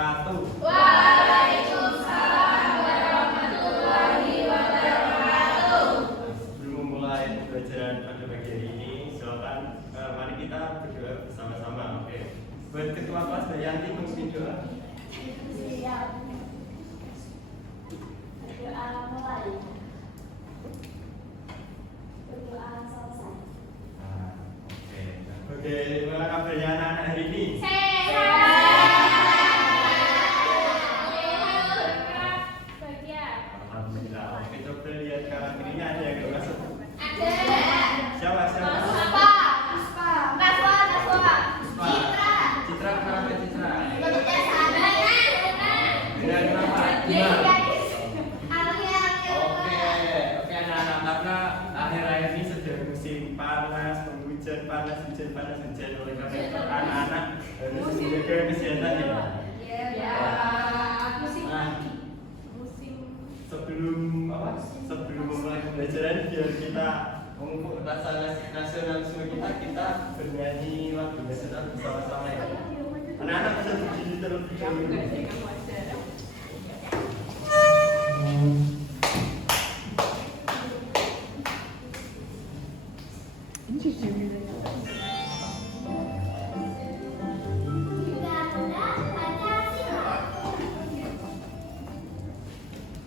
wabarakatuh. Waalaikumsalam warahmatullahi wabarakatuh. Sebelum memulai pembelajaran pada pagi hari ini, silakan mari kita berdoa bersama-sama. Oke. Buat ketua kelas Mbak Yanti memimpin doa. Siap. Doa mulai. Berdoa selesai. Oke. Oke, gimana kabarnya anak-anak hari ini? Alhamdulillah. Oke, coba lihat kanan kirinya ada yang nggak masuk. Siapa? Citra kenapa Citra? Dengan kenapa? Oke anak-anak, karena akhir-akhir ini sedang musim panas, hujan panas. Oleh karena itu anak-anak harus menjaga kesehatan ya. Sebelum memulai pembelajaran, biar kita memupuk rasa nasionalisme kita bernyanyi lagu nasional bersama-sama ya. Anak-anak bisa berdiri terlebih dahulu.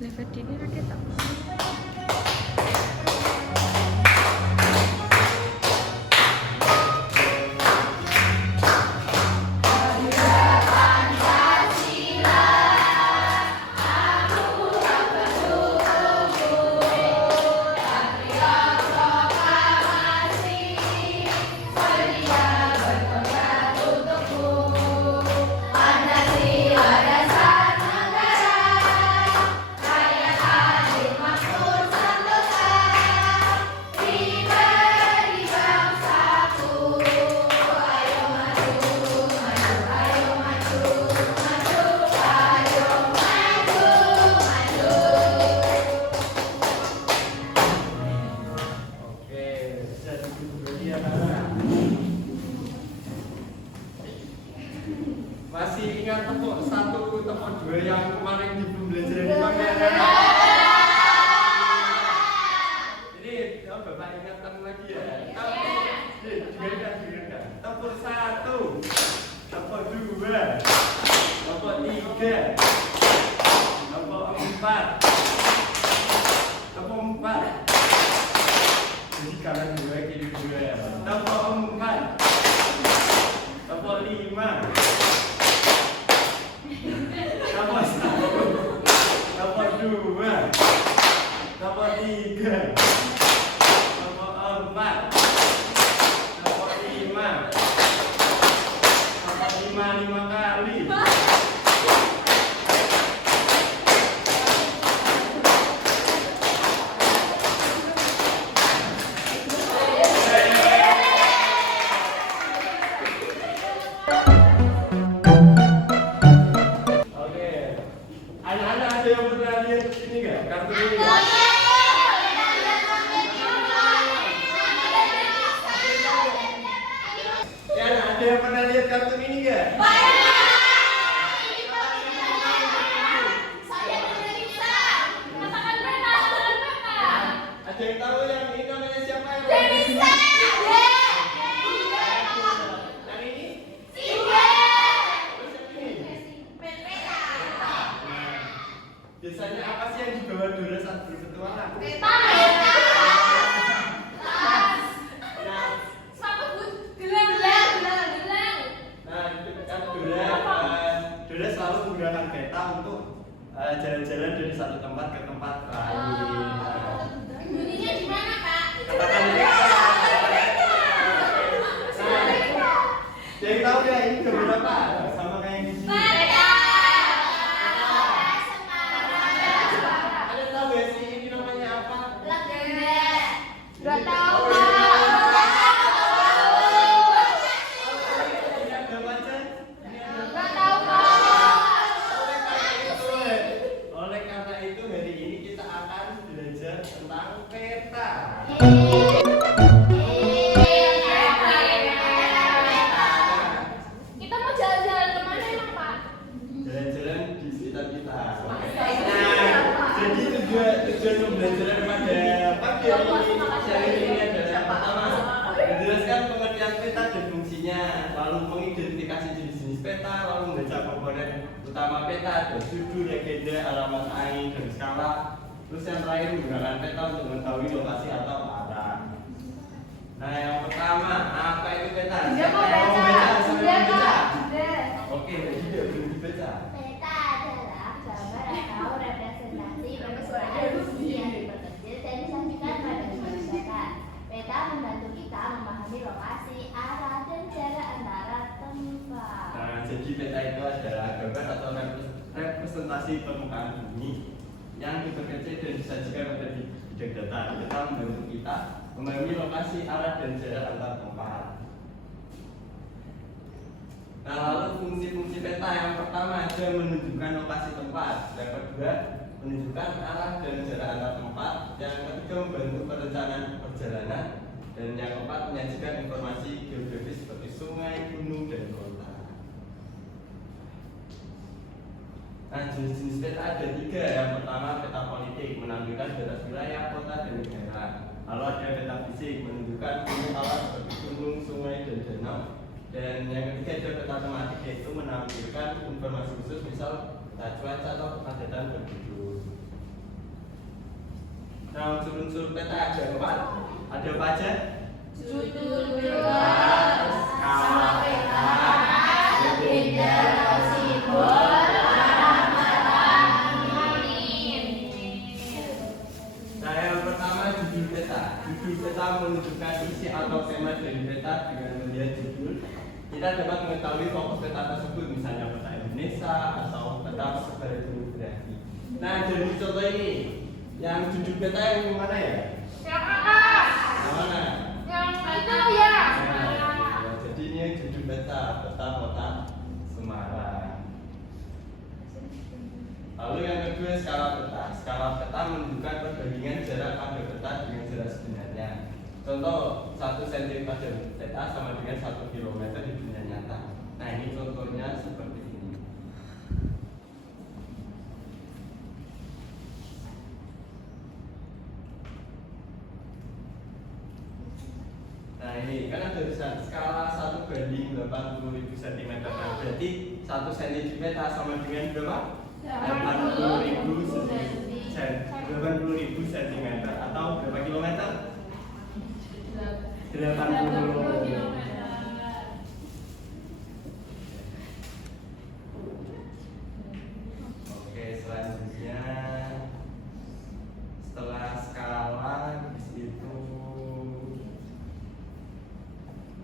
Lepas ini rakyat tak. Masih ingat tepuk 1, tepuk 2 yang kemarin di pembelajaran di mana? Ini Bapak ingatkan lagi ya. Dengarkan. Tepuk 1, tepuk 2, tepuk 3, tepuk 4, tepuk 4. Jadi kanan 2, kiri 2 ya. Tepuk 4, tepuk 5. Nomor 2, nomor 3, nomor 4, nomor 5, nomor 5 kali. Ada yang pernah lihat ini nggak? Kartu ini nggak? Ya, ada yang pernah lihat kartu ini nggak? Ada yang tahu yang ini namanya siapa yang? Biasanya apa sih yang dibawa Dora saat berpetualang? Dora selalu menggunakan peta untuk jalan-jalan dari satu tempat ke tempat lain. Bunyinya di mana, Kak? Katakan jadi tahu ya ini gambar apa? Sama kayak yang di sini. Ada tahu ya sih ini namanya apa? Gak tahu. Oleh karena itu hari ini kita akan belajar pertama peta ada sudut, legenda, alamat angin, dan skala. Terus yang terakhir menggunakan peta untuk mengetahui lokasi atau arah. Nah yang pertama, apa itu peta? Dia mau Siapa yang baca. baca? Siapa yang Dia baca? mau. Oke, jadi belum dibaca. Peta adalah gambar atau representasi permukaan bumi yang diperkecil dan disajikan pada masyarakat. Peta membantu kita memahami lokasi, arah, dan jarak antara tempat. Nah, jadi peta itu adalah gambar atau representasi permukaan bumi yang diperkecil dan disajikan pada bidang data. Peta membantu kita memahami lokasi, arah, dan jarak antar tempat. Nah, lalu fungsi-fungsi peta yang pertama ada menunjukkan lokasi tempat, yang kedua menunjukkan arah dan jarak antar tempat, yang ketiga membantu perencanaan perjalanan, dan yang keempat menyajikan informasi geografis seperti sungai, gunung, dan kota. Nah, jenis-jenis peta ada tiga. Yang pertama peta politik menampilkan batas wilayah, kota, dan negara. Lalu ada peta fisik menunjukkan bentuk alam seperti gunung, sungai, dan danau. Dan yang ketiga ada peta tematik yaitu menampilkan informasi khusus misal peta cuaca atau kepadatan penduduk. Nah, unsur-unsur peta ada empat. Ada apa aja? Sudut Batas, skala peta, legenda, simbol, Nah, yang pertama judul peta. Judul peta menunjukkan isi atau tema dari peta. Dengan melihat judul, kita dapat mengetahui fokus peta tersebut, misalnya peta Indonesia atau peta sebagai geografi. Nah, jadi contoh ini, yang judul peta yang mana ya? yang atas, Yang mana? yang itu ya. Nah, jadi ini judul peta kota Semarang. Lalu yang kedua skala peta. Skala peta menunjukkan perbandingan jarak pada peta dengan jarak sebenarnya. Contoh 1 cm pada peta sama dengan 1 km di dunia nyata. Nah ini contohnya seperti ini. Nah ini kan ada tulisan skala 1/80.000 cm. Nah, berarti 1 cm di peta sama dengan berapa? 80.000 cm atau berapa kilometer? 80 Oke, selanjutnya setelah skala di situ.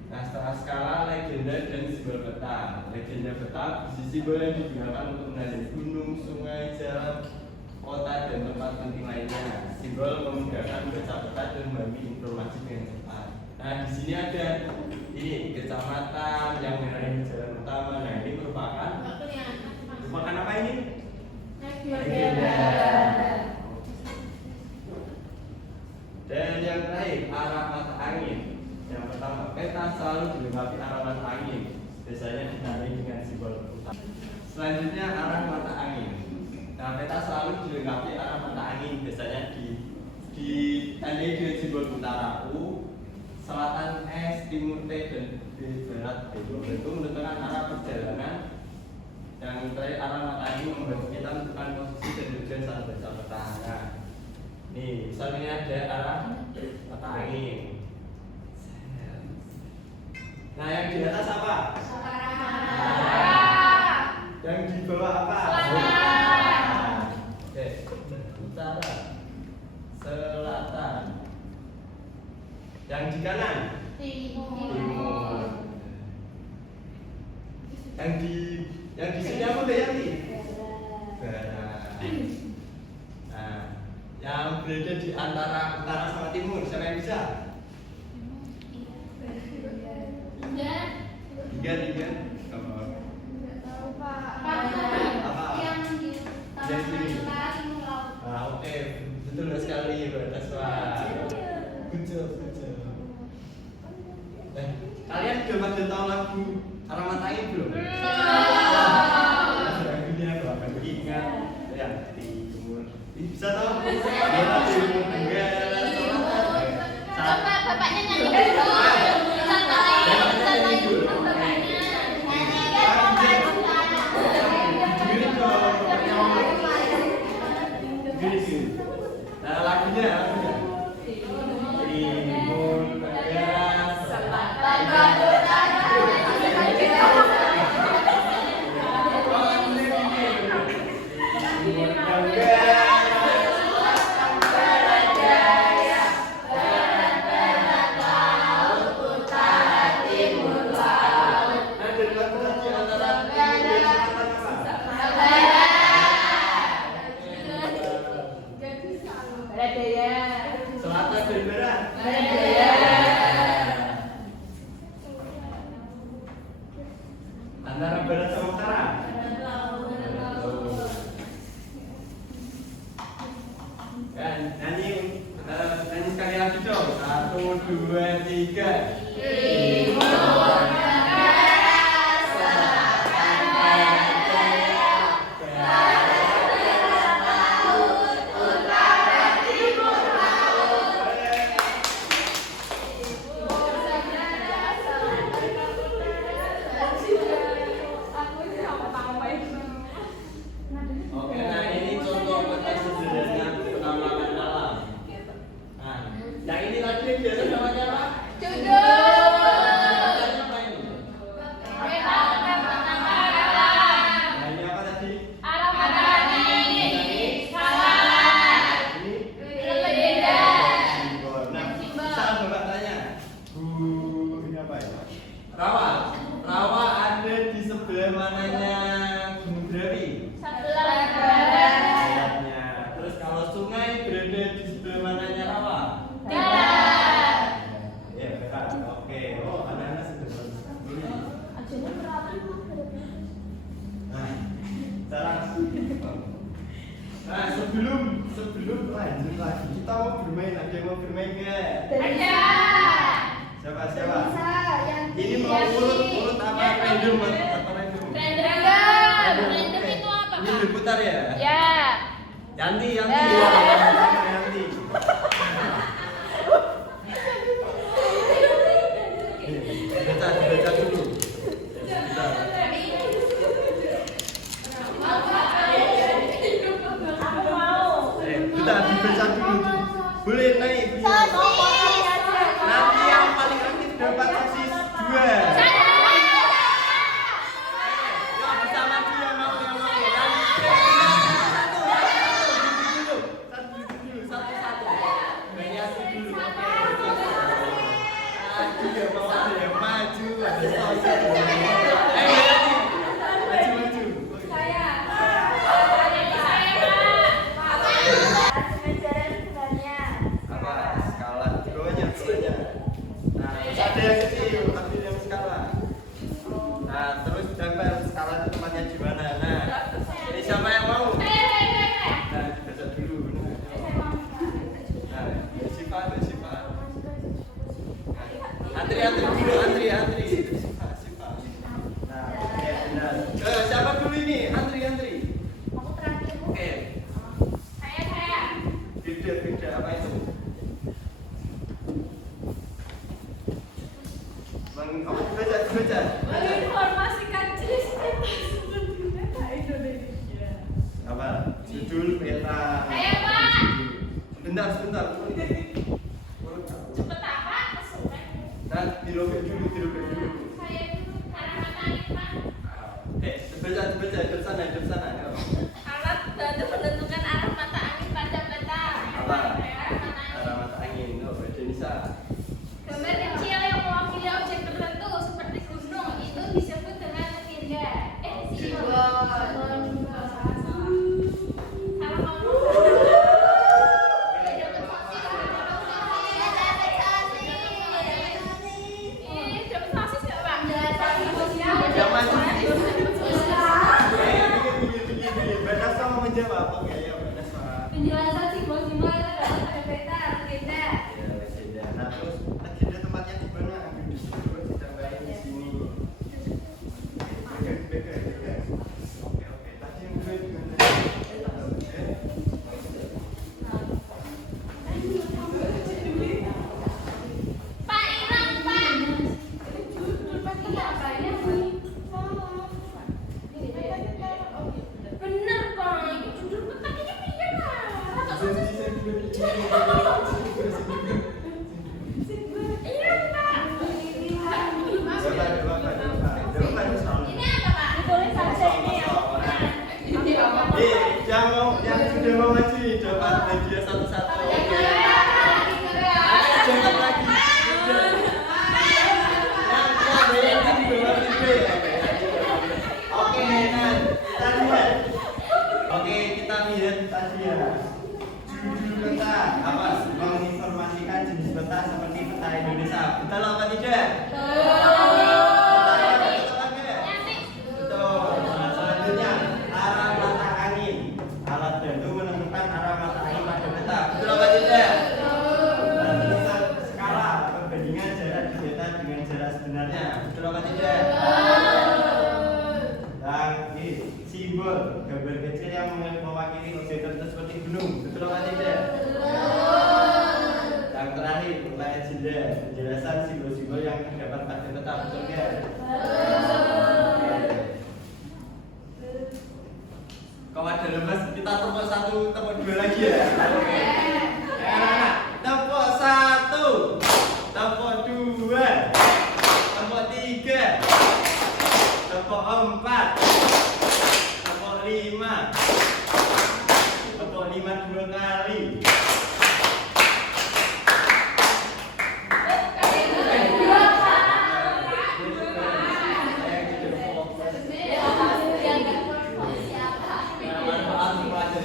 Nah, setelah skala, legenda dan simbol peta. Legenda peta simbol yang digunakan untuk menandai gunung, sungai, jalan, kota, dan tempat penting lainnya. Simbol memudahkan membaca peta dan memahami informasi dengan cepat. Nah, di sini ada ini kecamatan yang menandai jalan utama. Nah, ini merupakan apa ini? Legenda. Dan yang terakhir arah mata angin. Yang pertama, peta selalu dilengkapi arah mata angin. Biasanya ditandai dengan simbol utama. Selanjutnya arah mata angin. Nah, peta selalu dilengkapi arah mata angin. Biasanya ditandai dengan simbol utara U, selatan S, timur T, dan di barat B. Itu menentukan arah perjalanan. Yang terakhir arah mata angin membantu kita menentukan posisi dan tujuan saat baca peta. Nah, nih misalnya ada arah mata angin. Nah, yang di atas apa? Yang di bawah apa? Oke, utara, selatan. Yang di kanan? Timur. Yang di sini apa Yanti? Barat. Nah, yang berada di antara utara sama timur, siapa yang bisa? Tiga. Oke, betul sekali batas Pak. Good job. Kalian sudah pada tahu lagu Arah Mata Angin belum? Lagunya apa? Ingat yang timur. Bisa tahu? Timur, tenggara, selatan. Bapaknya nyanyi dulu. Nah, lagunya. Timur, barat, Selatan, barat, utara. timur, barat. Selatan dan barat. Antara barat sama utara. Kan nyanyi sekali lagi dong. 1, 2, 3. Oke, nah ini contoh peta sederhana penampakan alam. Nah, yang ini lagi yang biasa namanya apa? Namanya apa ini? Nah, ini apa tadi? Ini simbol. Nah, saya coba tanya. Ini apa ya? Rawa. Rawa ada di sebelah mananya Gunung Merapi? Baratnya. Terus kalau sungai berada di sebelah mananya Rawa? Ya, benar. Oke. Oh, anak-anak sudah bagus. Nah, sekarang sebelum lanjut lagi kita mau bermain. Ada yang mau bermain nggak? Siapa? Ini mau urut apa random atau random? Ini berputar ya? Yanti. Dibaca dulu. Bentar, dibaca dulu. Boleh naik. Nanti yang paling aktif dapat sosis 2. Ya, bersama dia mau yang mau. Satu. Variasi dulu. Juga mau ada yang maju, ada sosis. Maju. Apa? Skala. Banyak. Nah, ada yang kecil, ada yang skala. Nah, terus gambar skala itu tempatnya di mana? Nah, ini siapa yang mau? Nah, dibaca dulu. Nah, Siva. Antri dulu, Siva. Nah, oke, benar. Siapa dulu ini? Antri. Oke. Beda apa itu? Baca. Apa? Judul peta. Sebentar. Nah, dirobek dulu. Baca, hidup sana. Alat bantu menentukan arah mata angin pada peta. Apa? Arah mata angin. Oh, baca Nisa. Gambar kecil yang mewakili objek tertentu seperti gunung itu disebut dengan petirga. Simbol. Salah ngomong. Dapat sosis nggak, Bang? Zaman Banas sama menjawab. Oke, ya Banas Pak. Penjelasan simbol-simbol itu dapat pada peta agenda. Ya, agenda. Nah, terus agenda tempatnya di mana? Ambil di sini, terus ditambahin di sini. Oke. Tadi yang gue di mana? Pak Irang, Pak. Bener, Bang. Itu judul petanya piye, Pak? Yang sudah mau maju dapat hadiah satu-satu. Oke. Jangan lagi. Oke, nah kita lihat. Oke, kita lihat tadi ya. Judul peta apa? Menginformasikan jenis peta seperti peta Indonesia. Betul apa tidak? Betul. Nah, selanjutnya arah mata angin. Alat bantu menentukan arah mata angin pada peta. Betul apa tidak? Nah, tulisan skala perbandingan jarak di peta dengan jarak sebenarnya. Betul apa tidak? Dan ini simbol gambar kecil yang mewakili objek tertentu seperti gunung. Betul apa tidak? Yang terakhir legenda, penjelasan simbol-simbol yang terdapat pada peta. Betul tidak? Kalau ada lemas kita tepuk satu, tepuk dua lagi ya. Oke. Anak-anak, tepuk satu, tepuk dua, tepuk tiga, tepuk empat, tepuk lima, tepuk lima dua kali.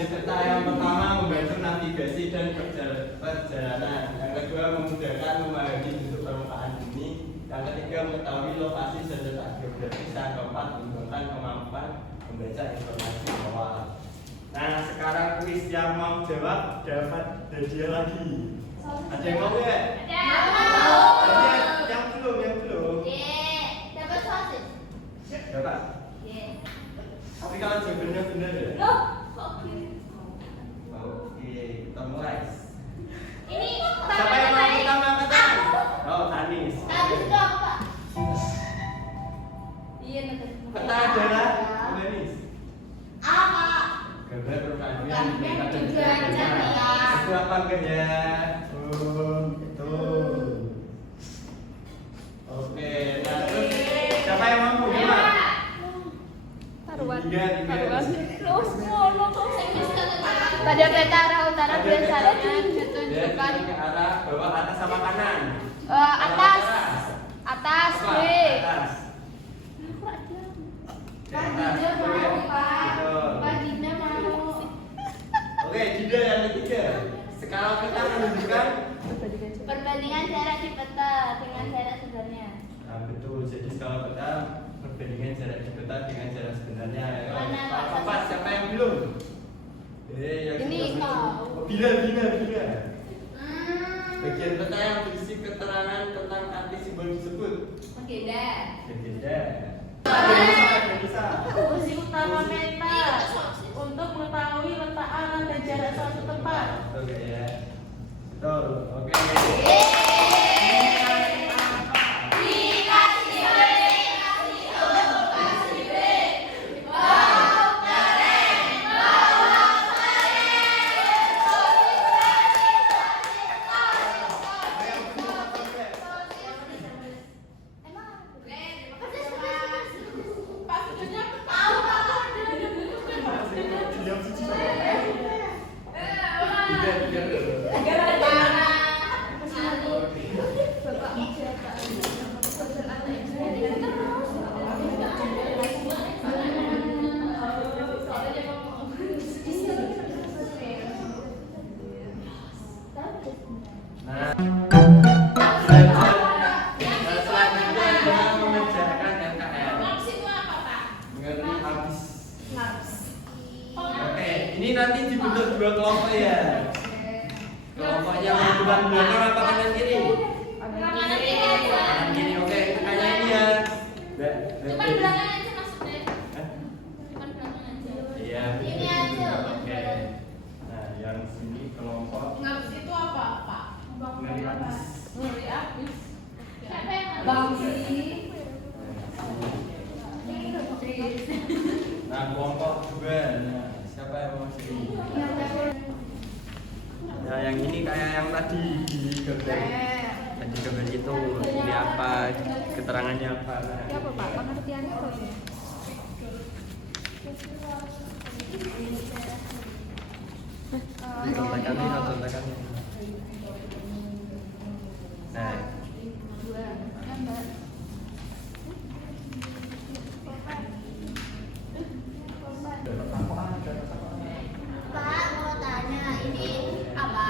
Peta yang pertama membantu navigasi dan perjalanan. Yang kedua memudahkan memahami bentuk permukaan bumi. Yang ketiga mengetahui lokasi dan letak geografis. Yang keempat mengembangkan kemampuan membaca informasi bawah. Nah sekarang kuis yang mau jawab dapat hadiah lagi. Ada yang mau ya? Ada yang belum, yang belum. Dapat sosis. Dapat. Tapi kalau jawabannya benar ya. Oke, kita mulai. Ini Siapa yang mau pertama kata? Oh, Anis. Habis itu apa? Iya, Peta adalah Anis. Apa? Gambar perpaduan Bukan, peta dan tujuan jawabannya. cerdas. Itu apa enggak ya? Betul. Oke, nah terus siapa yang mau mulai? Taruhan. Tiga. Pada peta arah utara Ada biasanya peta. Ya, ditunjukkan ke arah bawah, atas sama kanan. atas, atas, Apa? B. Atas. Oke, atas. Betul ya? Betul. Dinda mau. Oke, jeda yang ketiga. Skala peta menunjukkan. Perbandingan jarak di peta dengan jarak sebenarnya. Nah, betul. Jadi skala peta perbandingan jarak di peta dengan jarak sebenarnya. Mana, Pak? Apa? Siapa yang belum? Yang Ini sudah kau. belum. Bila. Bagian peta yang berisi keterangan tentang arti simbol tersebut. Legenda. Legenda. Bisa. Fungsi utama peta untuk mengetahui letak arah dan jarak suatu tempat. Betul ya. Betul. Oke. Selanjutnya adalah mengerjakan LKL. Mengerti habis. Oke, ini nanti dibentuk dua kelompok ya. Kelompok yang depan belakang apa kanan kiri? Kanan kiri. Oke, tanya ini ya. Cuman belakang aja maksudnya. Hah? Cuman belakang aja. Iya. Ini aja. Oke. Nah, yang sini kelompok Ngaps itu apa, Pak? ngeri habis. Ngeri habis. Siapa yang Bangsi. Nah, kelompok dua. Nah, siapa yang mau sini? Nah, yang ini kayak yang tadi di gambar. Tadi gambar itu ini apa? Keterangannya apa? Nah, Ya apa Pak? Pengertiannya apa ya? contohkan ini, contohkan ini. Nah, Pak, mau tanya ini apa?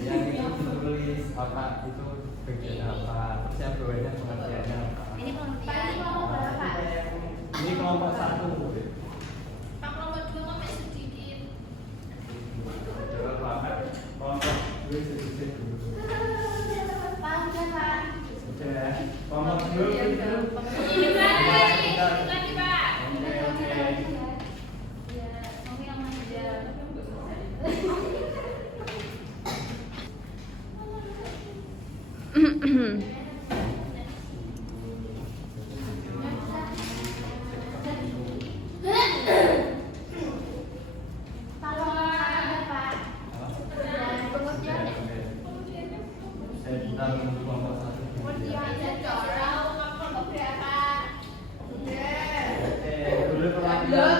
yang itu tulis apa itu bagian apa? Terus yang bawahnya pengertiannya apa? Ini Pak, pengertian. ini mau berapa? Ini kelompok 1. Pak kelompok 2 kok masih sedikit. Kelompok 2 sedikit dulu. Pak, udah Pak. Sudah. Kelompok 2 itu. Ini lagi Pak. Oke. Ya, kamu yang manja. Pak, udah Pak. Dan pengertiannya. Saya bilang kelompok 1. Pengertiannya corong. Kelompok berapa? Boleh perwakilan.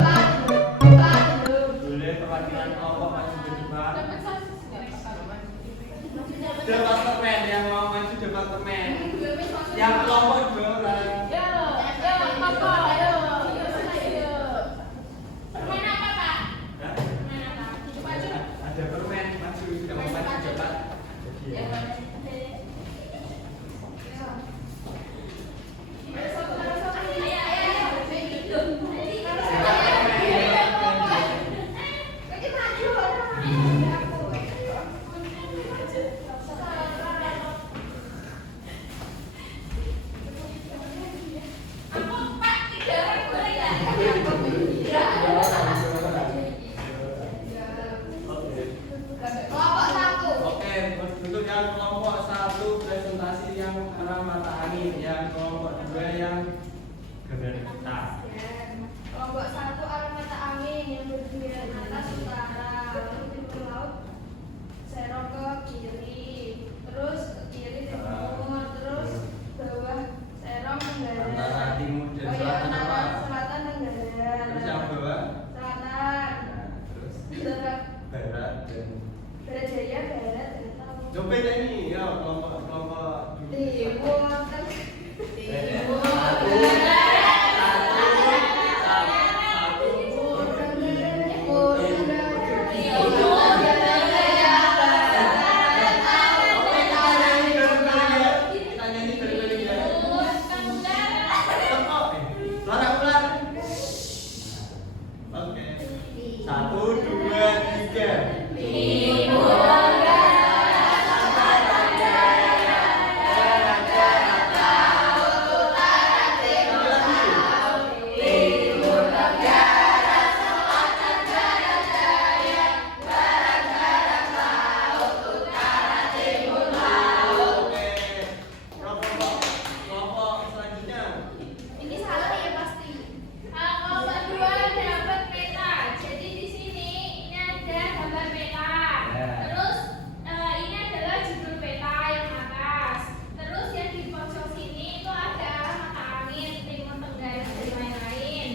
Boleh perwakilan kelompok maju ke depan. Departemen yang mau maju departemen. Yang kelompok 2 orang. Permen apa Pak? Hah? Permen apa? Maju. Ada permen maju tidak mau maju cepat. Jadi ya. Kelompok 1. Oke, untuk yang kelompok 1 presentasi yang arah mata angin, yang kelompok 2 yang gambar peta. Kelompok 1 arah mata angin yang berdiri atas utara, lalu timur laut, serong ke kiri, terus ke kiri timur, terus bawah serong tenggara. Antara timur dan Oh iya, selatan apa? antara selatan tenggara. Terus yang bawah? Selatan, Nah, terus barat, barat dan barat jaya, barat, dan laut. coba ini ya kelompok Timur, Satu, dua, tiga. Kelompok selanjutnya. ini salah ya pasti. Kelompok 2 dapat peta. Jadi di sini ini ada gambar peta. Ya. Terus ini adalah judul peta yang atas. Terus yang di pojok sini itu ada arah mata angin, timur tenggara dan lain-lain.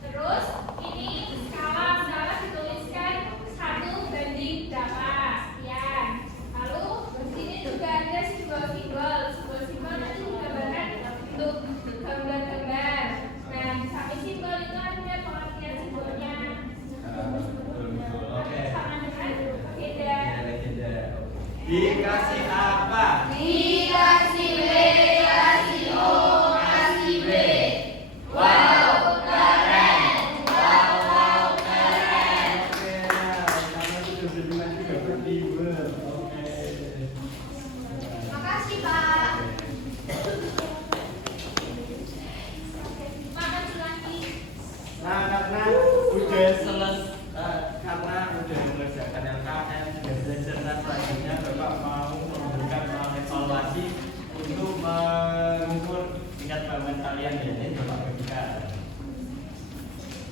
Terus ini skala dituliskan 1:8. Sekian. Lalu di sini juga ada simbol-simbol. Simbol-simbol nanti digambarkan untuk gambar-gambar. Nah, di samping simbol itu ada pengertian simbolnya. Oke. Sama dengan beda. Ya, legenda. Dikasih apa? Dikasih B, kasih O, kasih B. Wow, keren. Wow, keren. Oke, kamu sudah beriman juga berdua. Oke. Makasih Pak. Makan lagi. Nah, karena udah selesai, karena udah mengerjakan LKM dan belajar selanjutnya, Bapak mau memberikan evaluasi untuk mengukur tingkat pemahaman kalian ya. Ini Bapak bagikan.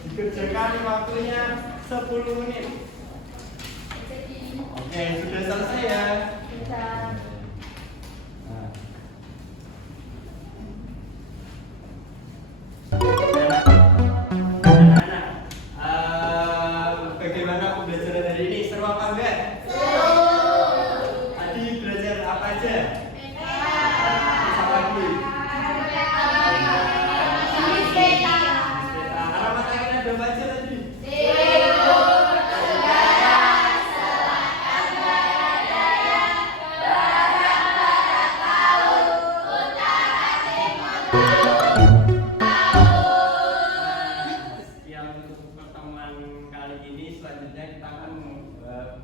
Dikerjakan waktunya 10 menit. Oke, sudah selesai ya. Bisa. Nah. Anak-anak, bagaimana pembelajaran hari ini? Seru apa enggak? Tadi belajar apa aja? Bisa lagi. Peta. Alamat angin ada apa aja tadi? Sekian untuk pertemuan kali ini. Selanjutnya kita akan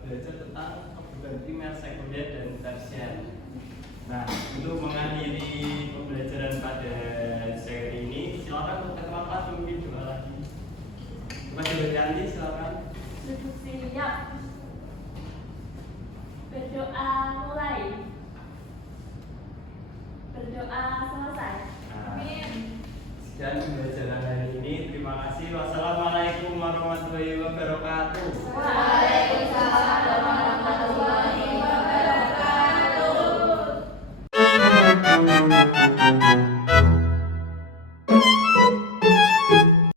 belajar tentang kebutuhan primer, sekunder, dan tersier. Nah, untuk mengakhiri pembelajaran pada seri ini, silakan untuk ketua kelas mungkin dua lagi. Mas Yanti, silakan. Siap. Berdoa mulai. Berdoa selesai. Nah, sekian pembelajaran hari ini. Terima kasih. Wassalamualaikum warahmatullahi wabarakatuh.